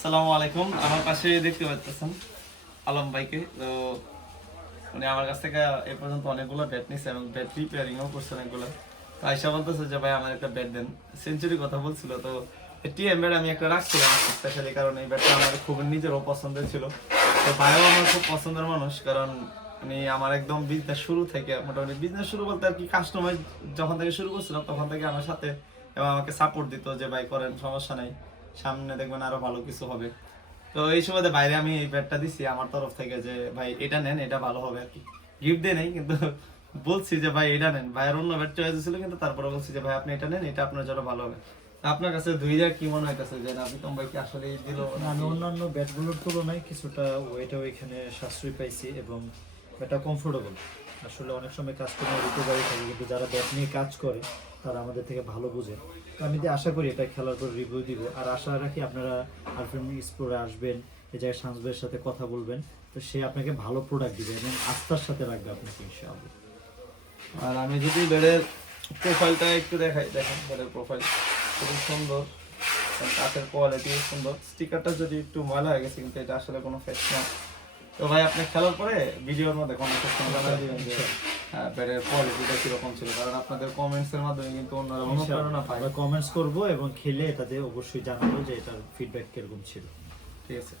আসসালামু আলাইকুম। আমার পাশে দেখতে পাচ্ছেন আলম ভাইকে। তো উনি আমার কাছ থেকে এ পর্যন্ত অনেকগুলো ব্যাট নিছে এবং ব্যাট রিপেয়ারিংও করছে অনেকগুলো। তো আইসা বলতেছে যে ভাই আমার একটা ব্যাট দেন, সেঞ্চুরি কথা বলছিল। তো টিএম ব্যাট আমি একটা রাখছিলাম স্পেশালি, কারণ এই ব্যাটটা আমার খুব নিজেরও পছন্দের ছিল। তো ভাইও আমার খুব পছন্দের মানুষ, কারণ উনি আমার একদম বিজনেস শুরু থেকে, মোটামুটি বিজনেস শুরু বলতে আর কি, কাস্টমার যখন থেকে শুরু করছিলাম তখন থেকে আমার সাথে এবং আমাকে সাপোর্ট দিত যে ভাই করেন, সমস্যা নাই, সামনে দেখবেন আরো ভালো কিছু হবে। তো এই সুবাদে বাইরে আমি এই ব্যাটটা দিছি আমার তরফ থেকে যে ভাই এটা নেন, এটা ভালো হবে আর কি। গিফট দিয়ে নেই কিন্তু বলছি যে ভাই এটা নেন। ভাইয়ের অন্য ব্যাট চয়েস ছিল, কিন্তু তারপরে বলছি যে ভাই আপনি এটা নেন, এটা আপনার জন্য ভালো হবে। আপনার কাছে 2000 কি মনে হইতেছে যে না প্রীতম ভাই কি আসলে দিল? আমি অন্যান্য ব্যাটগুলোর তুলনায় কিছুটা ওয়েটাও এখানে সাশ্রয় পাইছি এবং এটা কমফোর্টেবল। আসলে অনেক সময় কাস্টমার রিকভারি থাকে, কিন্তু যারা ব্যাট নিয়ে কাজ করে তারা আমাদের থেকে ভালো বোঝে। তো আমি আশা করি এটা খেলার পর রিভিউ দিব, আর আশা রাখি আপনারা আরফিন স্পোরে আসবেন, এই জায়গায় সানজবের সাথে কথা বলবেন, তো সে আপনাকে ভালো প্রোডাক্ট দিবে এবং আস্থার সাথে রাখবে আপনাকে ইনশাআল্লাহ। আর আমি যদি ব্যাটের প্রোফাইলটা একটু দেখাই, দেখেন ব্যাটের প্রোফাইল খুব সুন্দর, কাঠের কোয়ালিটি সুন্দর। স্টিকারটা যদি একটু ময়লা হয়ে গেছে, কিন্তু এটা আসলে কোনো ফেক না। তো ভাই আপনি খেলার পরে ভিডিওর মধ্যে কমেন্টের সঙ্গে জানাই দিবেন যে ব্যাটের কোয়ালিটিটা কিরকম ছিল, কারণ আপনাদের কমেন্টস এর মাধ্যমে কিন্তু অন্যরা অনুপ্রেরণা পায়। আমরা কমেন্টস করব এবং খেলে এটাতে অবশ্যই জানাবো যে এটার ফিডব্যাক কিরকম ছিল। ঠিক আছে।